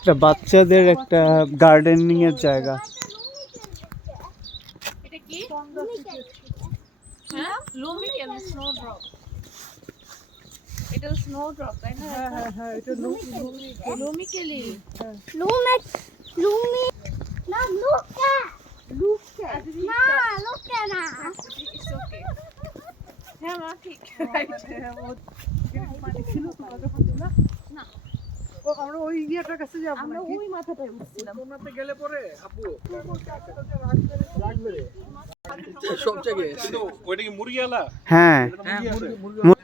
এটা বাচ্চাদের একটা গার্ডেনিং এর জায়গা। এটা কি? হ্যাঁ, লুমিকেল স্নোড্রপ। এটা স্নোড্রপ তাই না? হ্যাঁ হ্যাঁ হ্যাঁ, এটা লুমিকেলি। না লুকা লুকা। না লুকা না It's okay. হ্যাঁ মা ঠিক। মানে ছিল তো যখন ছিল না। ও আমরা ওই ইয়েটার কাছে যাব আমরা নাকি? ওই মাথাটায় উঠছিলাম। তোমরাতে গেলে পরে আপু রাখবে রে সব জায়গায় কিন্তু ওইটা কি মুরগিওয়ালা? হ্যাঁ মুরগি